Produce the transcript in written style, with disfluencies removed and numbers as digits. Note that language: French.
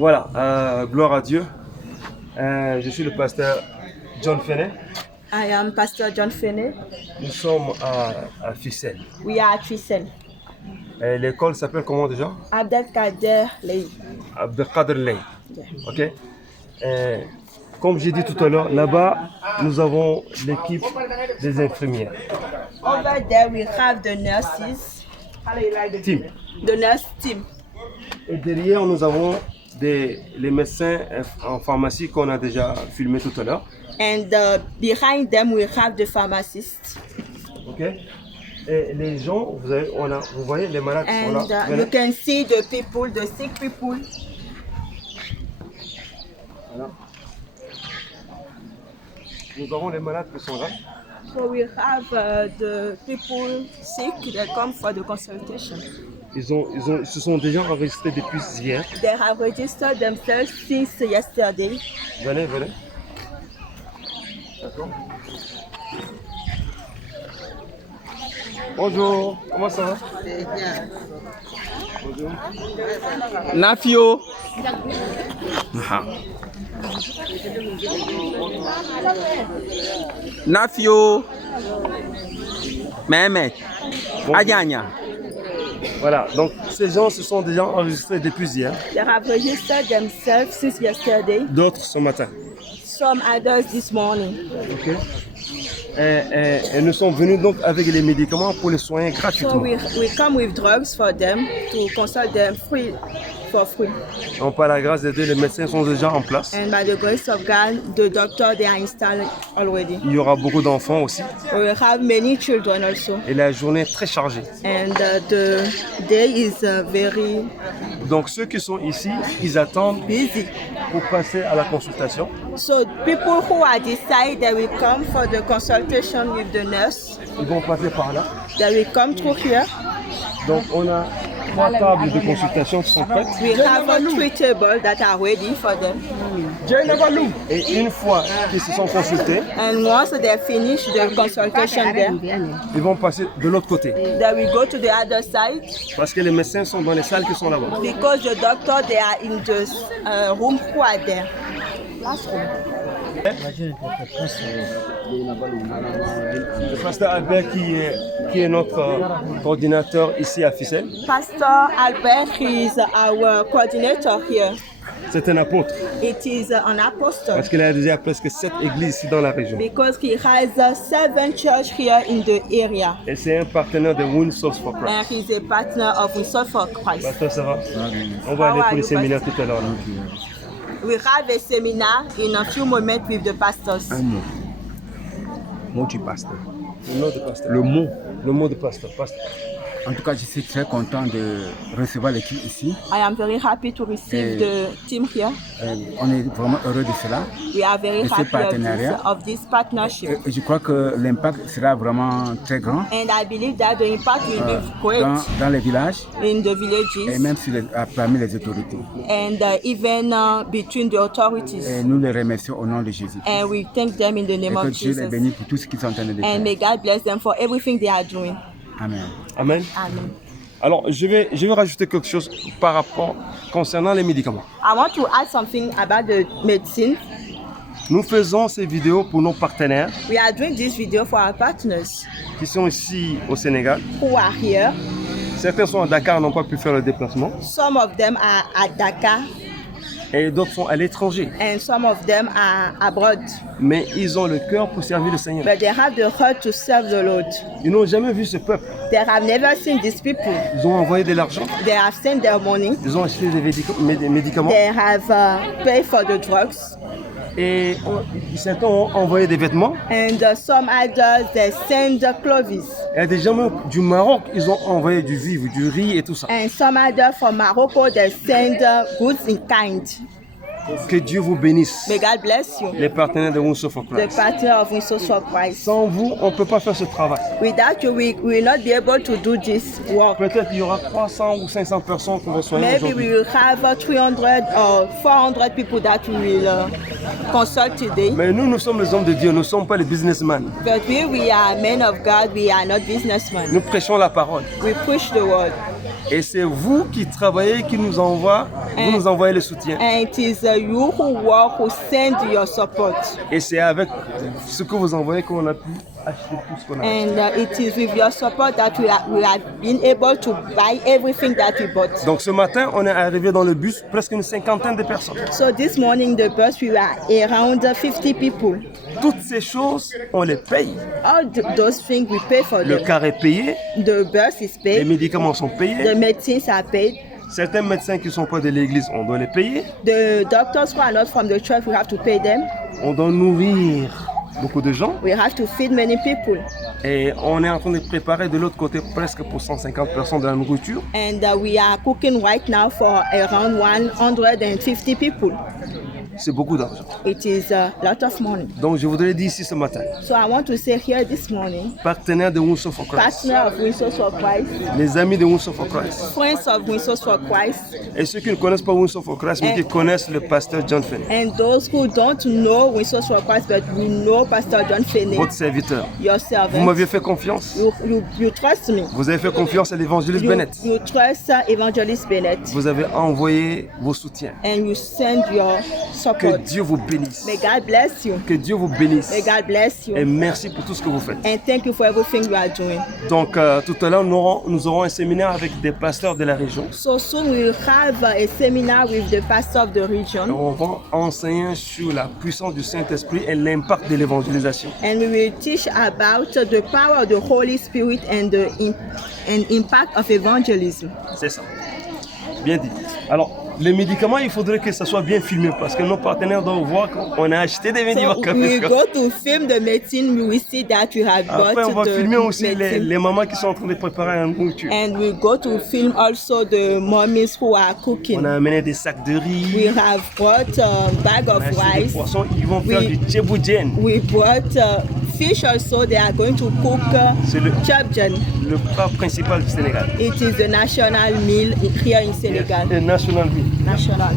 Voilà, gloire à Dieu. Je suis le pasteur John Finney. I am Pastor John Finney. Nous sommes à Ficelle. We are at Ficelle. L'école s'appelle comment déjà? Abdelkader Lay. Abdelkader Lay. Yeah. Ok. Comme j'ai dit tout à l'heure, là-bas, nous avons l'équipe des infirmières. Over there we have the nurses. Team. The nurse team. Et derrière, nous avons les médecins en pharmacie qu'on a déjà filmé tout à l'heure. And behind them we have the pharmacists. Ok. Et les gens, vous voyez, les malades sont And là. you can see the people, the sick people. Voilà. Nous avons les malades qui sont là. So we have the people sick that come for the consultation. Ils se sont déjà enregistrés depuis hier. They have registered themselves since yesterday. Venez. D'accord. Bonjour, comment ça va? Bonjour. Nafio. Nafio. Mehmet. Adjanya. Voilà, donc ces gens se sont déjà enregistrés depuis hier. They have registered themselves since yesterday. D'autres ce matin. Some others this morning. Ok. Et nous sommes venus donc avec les médicaments pour les soigner So gratuitement. we come with drugs for them to consult them for free. Donc par la grâce de Dieu, les médecins sont déjà en place. And by the grace of God, the doctor they are installed already. Il y aura beaucoup d'enfants aussi. We will have many children also. Et la journée est très chargée. And the day is very Donc ceux qui sont ici, ils attendent busy. pour passer à la consultation. So people who are decided they will come for the consultation with the nurse, Ils vont passer par là. they will come through here. Donc on a 3 tables de consultation qui sont prêtes. We have 3 tables that are ready for them. Et une fois qu'ils se sont consultés, And once they finish the consultation there, ils vont passer de l'autre côté. they will go to the other side Parce que les médecins sont dans les salles qui sont là-bas. because the doctor they are in the room who are there. Last room. Le pasteur Albert qui est notre coordinateur ici à Ficelle. Pastor Albert is our coordinator here. C'est un apôtre It is an apostle parce qu'il a déjà presque 7 églises ici dans la région. because he has 7 churches here in the area. Et c'est un partenaire de Win Souls for Christ. And he's a partner of Resource for Christ. Pasteur, ça va? On va aller pour le séminaire tout à l'heure. We have a seminar in a few moments with the pastors. Mot du pasteur. Le nom de pasteur. Le mot. Le mot de pasteur. En tout cas, je suis très content de recevoir l'équipe ici. I am very happy to receive the team here. On est vraiment heureux de cela. We are very Et ce happy partenariat. of this partnership. Et je crois que l'impact sera vraiment très grand And I believe that the impact will be great dans les villages in the et villages même parmi les autorités. and even between the authorities. Et nous les remercions au nom de Jésus. And we thank them in the Et name que of Dieu les Jesus. bénisse pour tout ce qu'ils sont en train de And faire. may God bless them for everything they are doing. Amen. Amen. Amen. Alors, je vais rajouter quelque chose par rapport concernant les médicaments. I want to add something about the medicine. Nous faisons ces vidéos pour nos partenaires We are doing this video for our partners qui sont ici au Sénégal. who are here. Certains sont à Dakar, n'ont pas pu faire le déplacement. Some of them are at Dakar Et d'autres sont à l'étranger. and some of them are abroad. Mais ils ont le cœur pour servir le Seigneur. But they have the heart to serve the Lord. Ils n'ont jamais vu ce peuple. They have never seen these people. Ils ont envoyé de l'argent. They have sent their money. Ils ont acheté des médicaments. They have paid for the drugs. Et certains ont envoyé des vêtements. And some others, they send the clothes. Et des gens du Maroc, ils ont envoyé du vivre, du riz et tout ça. And some others from Morocco, they send goods in kind. Que Dieu vous bénisse. May God bless you. Les partenaires de Wings for The Christ. partner of Resource for Christ. Sans vous, on ne peut pas faire ce travail. Without you, we will not be able to do this work. Peut-être il y aura 300 ou 500 personnes qu'on va soigner Maybe we aujourd'hui. will have 300 or 400 people that we will consult today. Mais nous sommes les hommes de Dieu, nous ne sommes pas les businessmen. But we are men of God, we are not businessmen. Nous prêchons la parole. We push the word. Et c'est vous qui travaillez, qui nous envoie, vous nous envoyez le soutien. And it is you who work, who send your support. Et c'est avec ce que vous envoyez qu'on a pu acheter tout ce qu'on a. And it is with your support that we have been able to buy everything that we bought. Donc ce matin, on est arrivé dans le bus, presque une cinquantaine de personnes. So this morning, the bus, we were around 50 people. Toutes ces choses, on les paye. All those things, we pay for Le them. car est payé, The bus is les paid, médicaments sont the payés. medicines are paid. Certains médecins qui ne sont pas de l'église, on doit les payer. The doctors who are not from the church, we have to pay them. On doit nourrir beaucoup de gens. We have to feed many people. Et on est en train de préparer de l'autre côté presque pour 150 personnes de la nourriture. And we are cooking right now for around 150 people. C'est beaucoup d'argent. It is a lot of money. Donc je voudrais dire ici ce matin, So I want to say here this morning, partenaires de Windsor for Christ, partner of Windsor for Christ, les amis de Windsor for Christ, friends of Windsor for Christ, et ceux qui ne connaissent pas Windsor for Christ, mais qui connaissent le pasteur John Finney, and those who don't know Windsor for Christ, but we know Pastor John Finney, votre serviteur. your Vous servant. m'aviez fait confiance. You trust me. Vous avez fait confiance à l'évangéliste Bennett. You trust Evangelist Bennett, Vous avez envoyé vos soutiens. and you send your Que support. Dieu vous bénisse. May God bless you. Que Dieu vous bénisse. May God bless Et you. merci pour tout ce que vous faites. And thank you for everything you are doing. Donc, tout à l'heure, nous aurons un séminaire avec des pasteurs de la région. So soon we will have a seminar with the pastor of the region, On va enseigner sur la puissance du Saint-Esprit et l'impact de l'évangélisation. and we will teach about the power of the Holy Spirit and the impact of evangelism. C'est ça. Bien dit. Alors, les médicaments, il faudrait que ça soit bien filmé parce que nos partenaires doivent voir qu'on a acheté des médicaments. So we go to film the medicine. We will see that we have bought Après, on va the filmer aussi medicine. les mamans qui sont en train de préparer un nourriture. And we go to film also the mummies who are On cooking. a amené des sacs de riz. We have bought a bag On of a acheté des rice. poissons. Ils vont faire We- du tchéboudienne. We bought fish also. They are going to cook C'est le chabjan. plat principal du Sénégal. It is the national meal here in Senegal. Et national meal. National.